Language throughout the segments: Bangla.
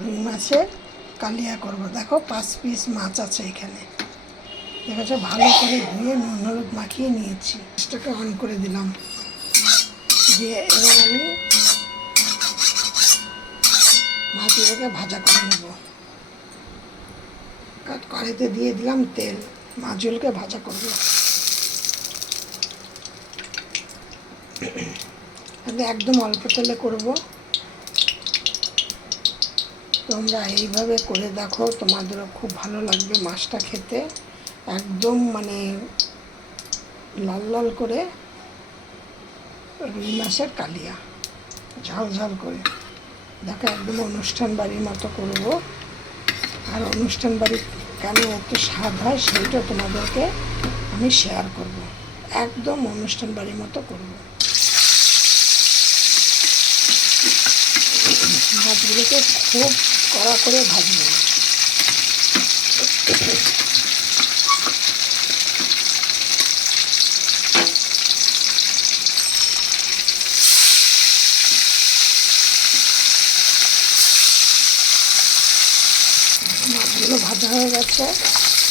রুই মাছের কালিয়া করব। দেখো 5 পিস মাছ আছে এখানে, দেখেছো, ভালো করে ধুয়ে নুন হলুদ মাখিয়ে নিয়েছি। গ্যাসটাকে অন করে দিলাম, দিয়ে এবার আমি মাছগুলোকে ভাজা করে নেব। কড়াইতে দিয়ে দিলাম তেল, মাছগুলোকে ভাজা করব। একদম অল্প তেলে করব। তোমরা এইভাবে করে দেখো, তোমাদেরও খুব ভালো লাগবে মাছটা খেতে। একদম মানে লাল লাল করে রুই মাছের কালিয়া, ঝাল ঝাল করে। দেখো একদম অনুষ্ঠান বাড়ির মতো করব। আর অনুষ্ঠান বাড়ি কেন এত স্বাদ হয় সেইটা তোমাদেরকে আমি শেয়ার করব। একদম অনুষ্ঠান বাড়ির মতো করব। মাছগুলোকে খুব কড়া করে ভাজবো। মাছগুলো ভাজা হয়ে গেছে।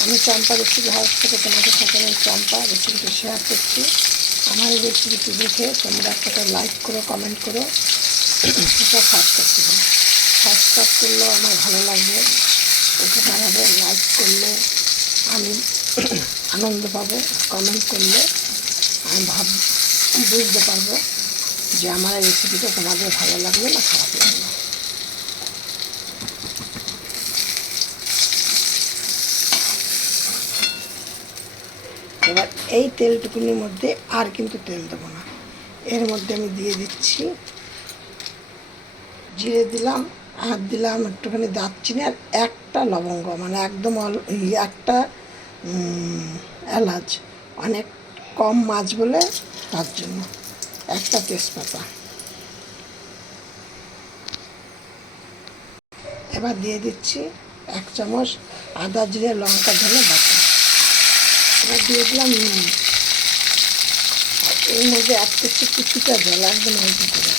আমি চম্পা রেসিপি হাউস থেকে তোমাদের সাথে আমি চম্পা রেসিপিটি শেয়ার করছি। আমার এই রেসিপিটি দেখে তোমরা একটা লাইক করো, কমেন্ট করো, এটা সাবস্ক্রাইব করো। সাবস্ক্রাইব করলেও আমার ভালো লাগবে, উপকার হবে। লাইক করলে আমি আনন্দ পাবো, কমেন্ট করলে আমি বুঝতে পারবো যে আমার এই রেসিপিটা তোমাদের ভালো লাগবে না খারাপ লাগবে। এবার এই তেলটুকুনির মধ্যে আর কিন্তু তেল দেবো না, এর মধ্যে আমি দিয়ে দিচ্ছি জিরে দিলাম, আর দিলাম একটুখানি দারচিনি, আর একটা লবঙ্গ, মানে একদম একটা এলাচ। অনেক কম মাছ বলে তার জন্য একটা তেজপাতা। এবার দিয়ে দিচ্ছি 1 চামচ আদা জিরে লঙ্কা ধনে বাটা। এবার দিয়ে দিলাম নুন, আর এর মধ্যে অ্যাড করছি কিছুটা জল, একদম অল্প করে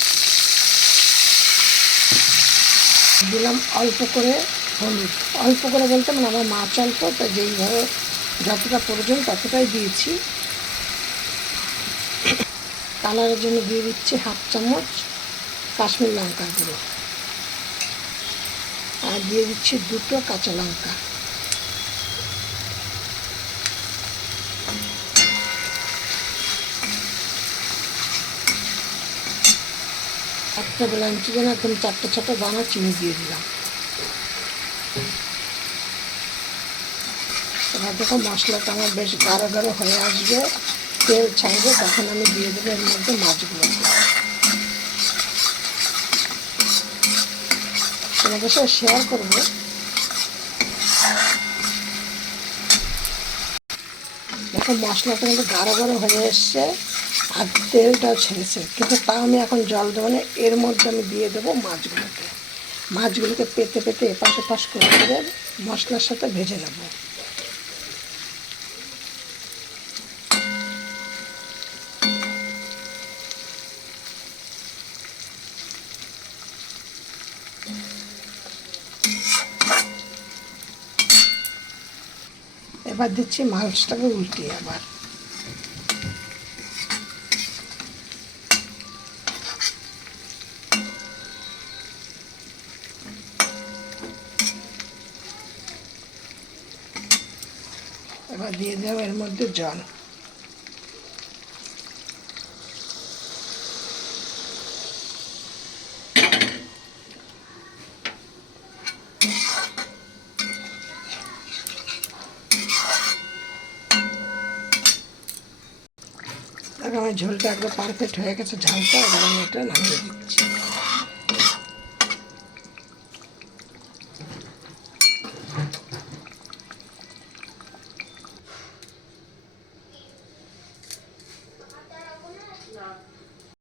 দিলাম। অল্প করে হলুদ, অল্প করে বলতে মানে আমার মাছ অল্প, তো যেইভাবে যতটা প্রয়োজন ততটাই দিয়েছি। কালারের জন্য দিয়ে দিচ্ছি 1/2 চামচ কাশ্মীর লঙ্কার গুঁড়ো, আর দিয়ে দিচ্ছি 2টো কাঁচা লঙ্কা। একটা বেলাঞ্চি যেন একদম 4টে 6টে দানা চিনি দিয়ে দিলাম। এবার দেখো মশলাটা আমার বেশ গাঢ় গাঢ় হয়ে আসবে, তেল ছাড়বে, তখন আমি দিয়ে দেবো এর মধ্যে মাছগুলোকে। তোমাদের সাথে শেয়ার করবো। দেখো মশলাটা কিন্তু গাঢ় গাঢ় হয়ে এসছে, আর তেলটাও ছেড়েছে, কিন্তু তাও আমি এখন জল দেবো না। এর মধ্যে আমি দিয়ে দেবো মাছগুলোকে। মাছগুলোকে পেতে পেতে এপাশ ওপাশ করে করে মশলার সাথে ভেজে নেব। এবার দিচ্ছি মাছটাকে উল্টিয়ে। এবার দিয়ে দেবো এর মধ্যে জল। দেখো আমার ঝোলটা একদম পারফেক্ট হয়ে গেছে, ঝালটা। এবার আমি এটা নামিয়ে দিচ্ছি।